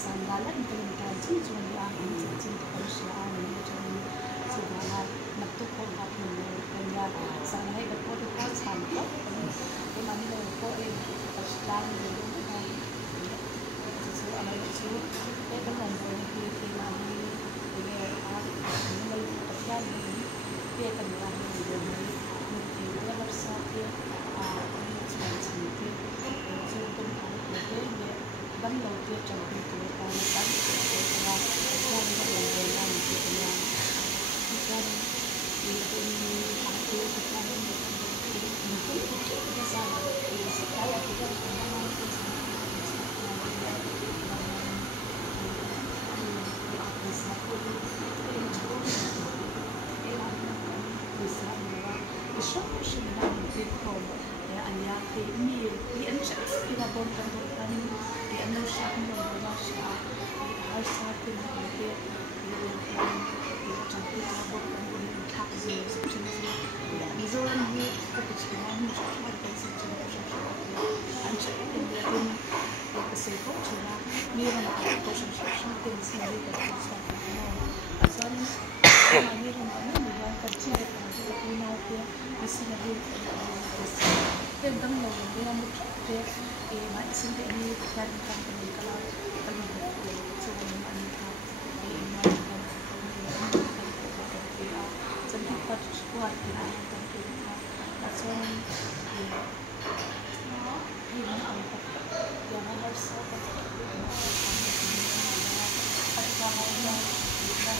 Sandalan implementar cuma di akhir cincin Persia ini jadi sebenarnya naktu korban punya sangai berpoti kan sangat ini mana lepo ini Persia ini sesuatu alam itu kan membuat kita ini mulai Persia ini dia kan mulai mungkin dia bersatu ini cuma sedikit untuk dia bắn đầu tiên trong khi chúng ta bắn của ta theo những cái đường làm thì chúng ta thì tôi học tiếng thì ta nên mình cũng cái sao thì sẽ cái là cái đó cũng đang thì nhiều cái ấn tượng khi mà bom trong đội anh thì anh nói sao cũng là lo sợ hỏi sao thì mình biết thì trong khi ta bom trong đội mình thắc gì sự chân gì ví dụ như các cái chuyện này mình sẽ phải cái sự chân anh sẽ tìm ra tin cái sự tốt chỉ là như là một cái câu chuyện sống tình sinh đi cái cuộc sống của nó và cho nên mà như là mọi người đang cần chia sẻ với cái nhau kia cái sự là đi dan tang lo de am de e ma sin de ni kan kan ni kala kan ni so ni ani ka e ma kan ni a chen ha pat squat ni a kan ni ka a so ni ma am ka ya ma har so ka a ka ma ya ni ka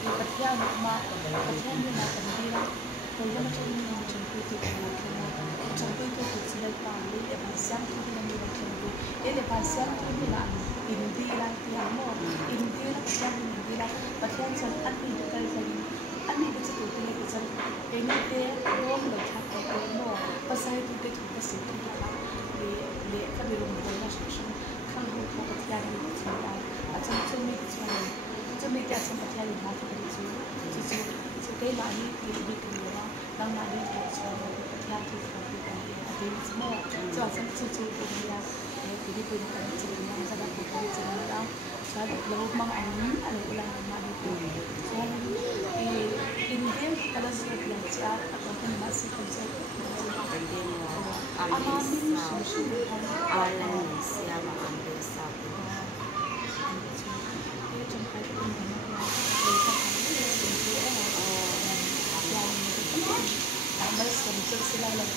Katian ma katian ni na tandira ko ya ma chini ni champu tu ko champu tu silai pa ni e ba siam tu ni ni champu e le ba siam tu ni na indira ti amo indira siam ni indira katian san an ni kai san an ni ke tu ni ke san e ni te dom lo tha ko mo pasai tu te tu pa si tu le ka bi ro mo na shi kan ho ko katian ni ti ya a chan chu mi ti cho mình cái sản phẩm này là cái gì chứ cái loại này thì bị cái gì đó đang là đi theo cho theo thì phải đi cái gì mà cho sản phẩm chứ cái là thì đi cùng cái gì mà ra được cái gì đó cho được lâu mang ảnh là ulang mà đi cùng cho in game kalau sudah belajar atau pun masih kerja siapa ambil sapu bas sila lang